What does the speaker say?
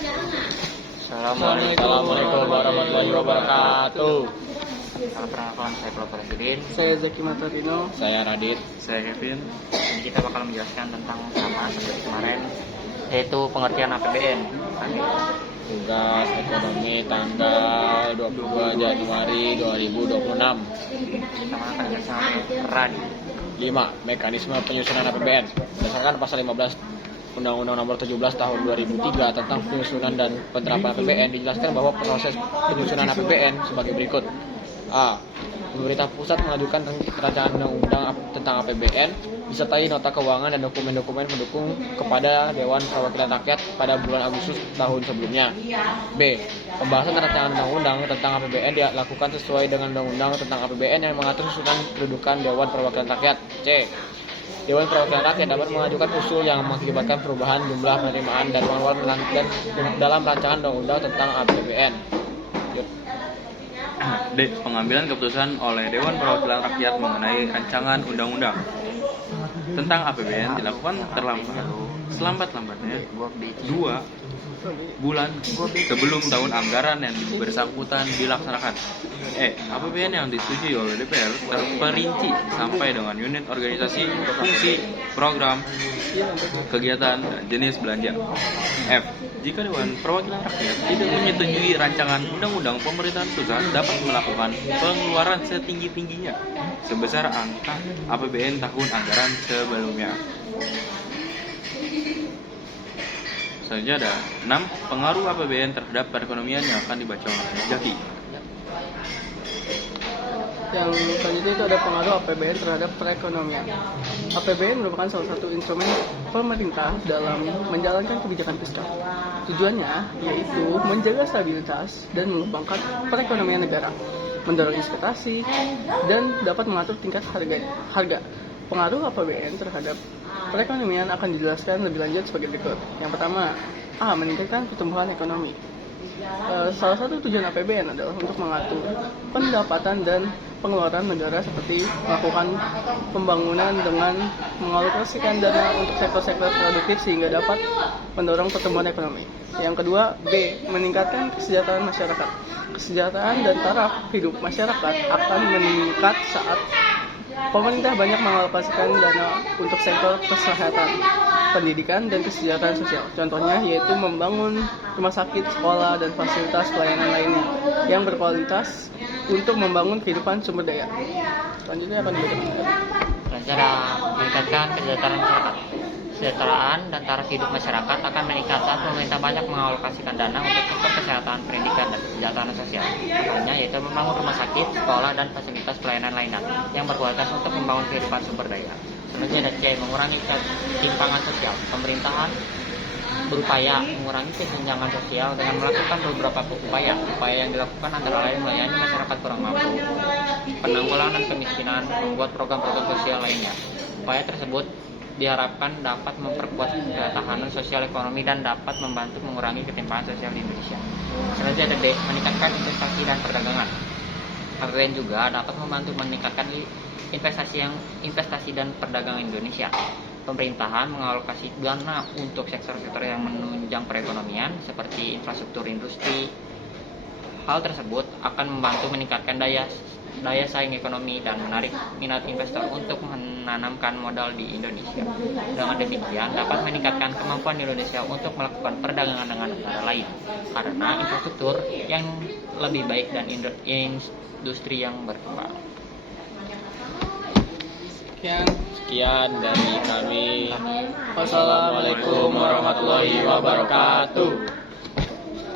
Assalamualaikum warahmatullahi wabarakatuh. Perkenalkan, saya Prof. Presiden. Saya Zaki Matarino. Saya Radit. Saya Kevin. Ini kita bakal menjelaskan tentang sama seperti kemarin, yaitu pengertian APBN. Tugas ekonomi tanggal 22 Januari 2026. Sama akan bersama Radit. 5. Mekanisme penyusunan APBN. Berdasarkan pasal 15 Undang-Undang Nomor 17 Tahun 2003 tentang penyusunan dan penerapan APBN, dijelaskan bahwa proses penyusunan APBN sebagai berikut. A. Pemerintah pusat mengajukan rancangan undang-undang tentang APBN disertai nota keuangan dan dokumen-dokumen mendukung kepada Dewan Perwakilan Rakyat pada bulan Agustus tahun sebelumnya. B. Pembahasan rancangan undang-undang tentang APBN dilakukan sesuai dengan undang-undang tentang APBN yang mengatur susunan kedudukan Dewan Perwakilan Rakyat. C. Dewan Perwakilan Rakyat dapat mengajukan usul yang mengakibatkan perubahan jumlah penerimaan dan pengeluaran dalam rancangan undang-undang tentang APBN. D. Pengambilan keputusan oleh Dewan Perwakilan Rakyat mengenai rancangan undang-undang tentang APBN dilakukan selambat-lambatnya 2 bulan sebelum tahun anggaran yang bersangkutan dilaksanakan. E. APBN yang disetujui oleh DPR terperinci sampai dengan unit organisasi, fungsi, program, kegiatan, dan jenis belanja. F. Jika Dewan Perwakilan Rakyat tidak menyetujui rancangan undang-undang, pemerintahan pusat dapat melakukan pengeluaran setinggi-tingginya sebesar angka APBN tahun anggaran sebelumnya. Selanjutnya ada 6. Pengaruh APBN terhadap perekonomian yang akan dibaca oleh Zaki. Yang selanjutnya itu ada pengaruh APBN terhadap perekonomian. APBN merupakan salah satu instrumen pemerintah dalam menjalankan kebijakan fiskal. Tujuannya yaitu menjaga stabilitas dan mengembangkan perekonomian negara, mendorong investasi, dan dapat mengatur tingkat harga. Pengaruh APBN terhadap perekonomian akan dijelaskan lebih lanjut sebagai berikut. Yang pertama, A. Meningkatkan pertumbuhan ekonomi. Salah satu tujuan APBN adalah untuk mengatur pendapatan dan pengeluaran negara seperti melakukan pembangunan dengan mengalokasikan dana untuk sektor-sektor produktif sehingga dapat mendorong pertumbuhan ekonomi. Yang kedua, B. Meningkatkan kesejahteraan masyarakat. Kesejahteraan dan taraf hidup masyarakat akan meningkat saat pemerintah banyak mengalokasikan dana untuk sektor kesehatan, pendidikan, dan kesejahteraan sosial. Contohnya yaitu membangun rumah sakit, sekolah, dan fasilitas pelayanan lainnya yang berkualitas untuk membangun kehidupan sumber daya. Selanjutnya akan diberikan. Cara meningkatkan kesejahteraan masyarakat. Kesejahteraan dan taraf hidup masyarakat akan meningkat saat pemerintah banyak mengalokasikan dana untuk sektor kesehatan, pendidikan, dan kesejahteraan sosial. Contohnya yaitu membangun rumah sakit, sekolah, dan fasilitas pelayanan lainnya yang berkualitas untuk membangun kehidupan sumber daya. Selanjutnya ada C. Mengurangi ketimpangan sosial. Pemerintahan berupaya mengurangi kesenjangan sosial dengan melakukan beberapa upaya. Upaya yang dilakukan antara lain melayani masyarakat kurang mampu, penanggulangan kemiskinan, membuat program-program sosial lainnya. Upaya tersebut diharapkan dapat memperkuat ketahanan sosial ekonomi dan dapat membantu mengurangi ketimpangan sosial di Indonesia. Selanjutnya ada D. Meningkatkan investasi dan perdagangan. APBN juga dapat membantu meningkatkan investasi dan perdagangan Indonesia. Pemerintahan mengalokasi dana untuk sektor-sektor yang menunjang perekonomian seperti infrastruktur industri. Hal tersebut akan membantu meningkatkan daya saing ekonomi dan menarik minat investor untuk menanamkan modal di Indonesia. Dengan demikian dapat meningkatkan kemampuan Indonesia untuk melakukan perdagangan dengan negara lain karena infrastruktur yang lebih baik dan industri yang berkembang. Sekian dari kami. Wassalamualaikum warahmatullahi wabarakatuh.